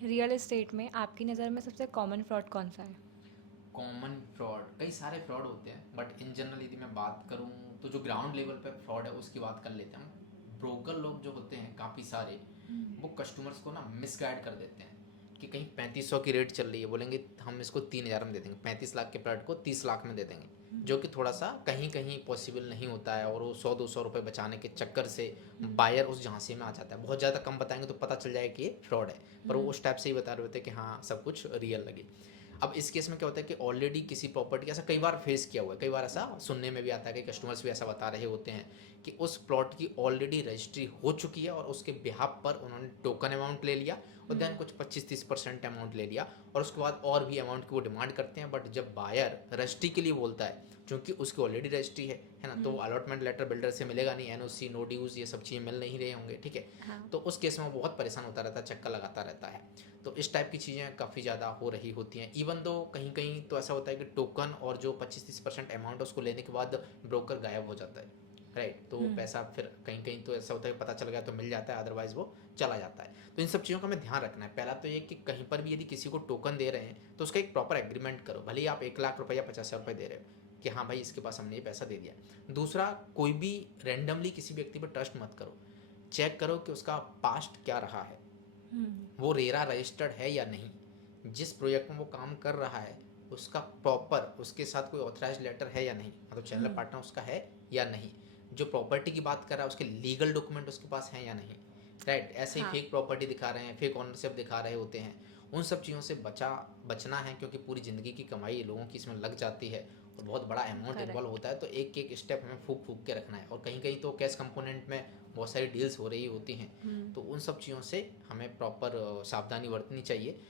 Real estate में आपकी नज़र में सबसे कॉमन फ्रॉड कौन सा है? कॉमन फ्रॉड, कई सारे फ्रॉड होते हैं, बट इन जनरल यदि मैं बात करूँ तो जो ग्राउंड लेवल पे फ्रॉड है उसकी बात कर लेते हैं हम। ब्रोकर लोग जो होते हैं काफ़ी सारे, वो कस्टमर्स को ना मिसगाइड कर देते हैं कि कहीं 3500 की रेट चल रही है, बोलेंगे हम इसको 3000 में दे देंगे, 35 लाख के प्रोडक्ट को 30 लाख में दे देंगे, जो कि थोड़ा सा कहीं कहीं पॉसिबल नहीं होता है, और वो 100-200 रुपये बचाने के चक्कर से बायर उस झांसे में आ जाता है। बहुत ज़्यादा कम बताएंगे तो पता चल जाएगा कि ये फ्रॉड है, पर वो उस टाइप से ही बता रहे होते हैं कि हाँ सब कुछ रियल लगे। अब इस केस में क्या होता है कि ऑलरेडी किसी प्रॉपर्टी, ऐसा कई बार फेस किया हुआ है, कई बार ऐसा सुनने में भी आता है कि कस्टमर्स भी ऐसा बता रहे होते हैं कि उस प्लॉट की ऑलरेडी रजिस्ट्री हो चुकी है और उसके बिहाफ पर उन्होंने टोकन अमाउंट ले लिया और देन कुछ 25-30% अमाउंट ले लिया, और उसके बाद और भी अमाउंट की वो डिमांड करते हैं। बट जब बायर रजिस्ट्री के लिए बोलता है, क्योंकि उसकी ऑलरेडी रजिस्ट्री है ना, तो अलॉटमेंट लेटर बिल्डर से मिलेगा नहीं, एनओसी नो ड्यूज ये सब चीज़ें मिल नहीं रहे होंगे, ठीक है। हाँ। तो उस केस में वो बहुत परेशान होता रहता है, चक्कर लगाता रहता है। तो इस टाइप की चीज़ें काफ़ी ज़्यादा हो रही होती हैं। इवन दो कहीं कहीं तो ऐसा होता है कि टोकन और जो 25-30% अमाउंट है उसको लेने के बाद ब्रोकर गायब हो जाता है, राइट। तो पैसा फिर कहीं कहीं तो ऐसा होता है कि पता चल गया तो मिल जाता है, अदरवाइज वो चला जाता है। तो इन सब चीज़ों का हमें ध्यान रखना है। पहला तो ये कि कहीं पर भी यदि किसी को टोकन दे रहे हैं तो उसका एक प्रॉपर एग्रीमेंट करो, भले ही आप 1 लाख रुपये या 50,000 रुपये दे रहे हो कि हाँ भाई इसके पास हमने ये पैसा दे दिया। दूसरा, कोई भी रैंडमली किसी व्यक्ति पर ट्रस्ट मत करो। चेक करो कि उसका पास्ट क्या रहा है, वो रेरा रजिस्टर्ड है या नहीं, जिस प्रोजेक्ट में वो काम कर रहा है उसका प्रॉपर उसके साथ कोई ऑथराइज लेटर है या नहीं, मतलब चैनल पार्टनर उसका है या नहीं, जो प्रॉपर्टी की बात कर रहा है उसके लीगल डॉक्यूमेंट उसके पास हैं या नहीं, राइट। ऐसे ही हाँ। फेक प्रॉपर्टी दिखा रहे हैं, फेक ओनरशिप दिखा रहे होते हैं, उन सब चीज़ों से बचना है, क्योंकि पूरी ज़िंदगी की कमाई लोगों की इसमें लग जाती है और बहुत बड़ा अमाउंट इन्वॉल्व करेक्ट। होता है। तो एक एक स्टेप हमें फूक फूक के रखना है, और कहीं कहीं तो कैश कंपोनेंट में बहुत सारी डील्स हो रही होती हैं। तो उन सब चीज़ों से हमें प्रॉपर सावधानी बरतनी चाहिए।